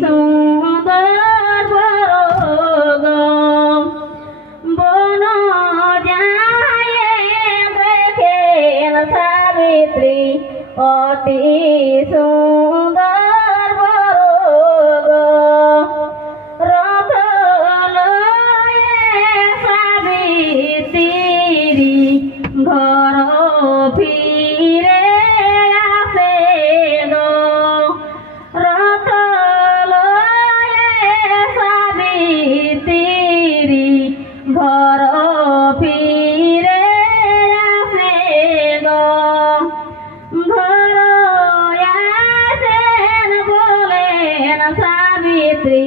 সুন্দর বরগ বন যায় দেখেন সাবিত্রী অতি সুন্দর বরগ রথ লয়ে সাবিত্রী ঘর ফিরে আসে গো রথ লয়ে সাবিত্রী ঘর ফিরে আসে গো ঘর আসেন বলেন সাবিত্রী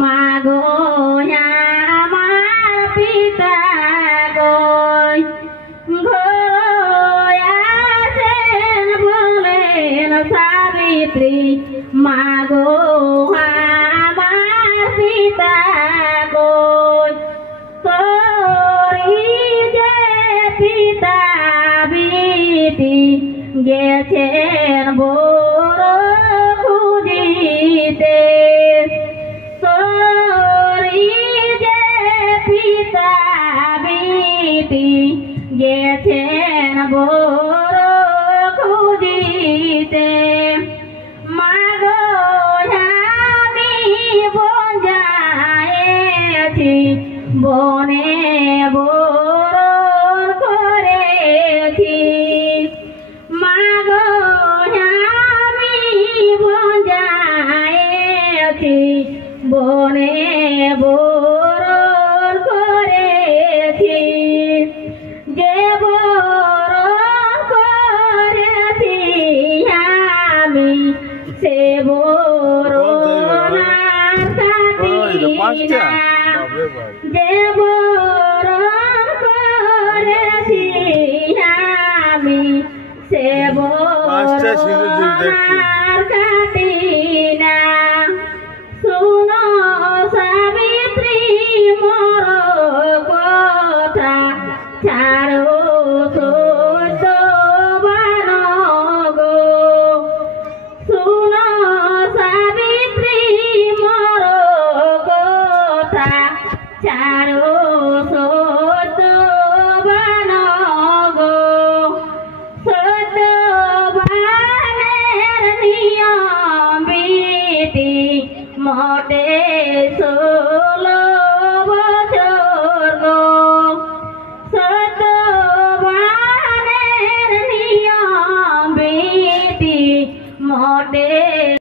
মাগো আমার পিতা গো ঘর আসেন বলেন সাবিত্রী মাগো আমার পিতা গো তোরি যে পিতা বিটি গেছেন বড় খুঁজিতে তোরি যে পিতা বিটি গেছেন বড় খুঁজিতে মাগো আমি বন যায়েছি বনে বরণ করেছি মাগো আমি বন যায়েছি বনে বরণ করেছি যে বরণ করেছি আমি সে বরণ কাটি না যে বরণ করেছি আমি সে বরণ কাটি না শুনো সাবিত্রী মোর কথা ছাড়ো সত্যবান গো শুনো সাবিত্রী মোর কথা ছাড়ো সত্যবান গো সত্যবানের নিয়ম বিটি মোটে 16 বছর গো সত্যবানের নিয়ম বিটি মোটে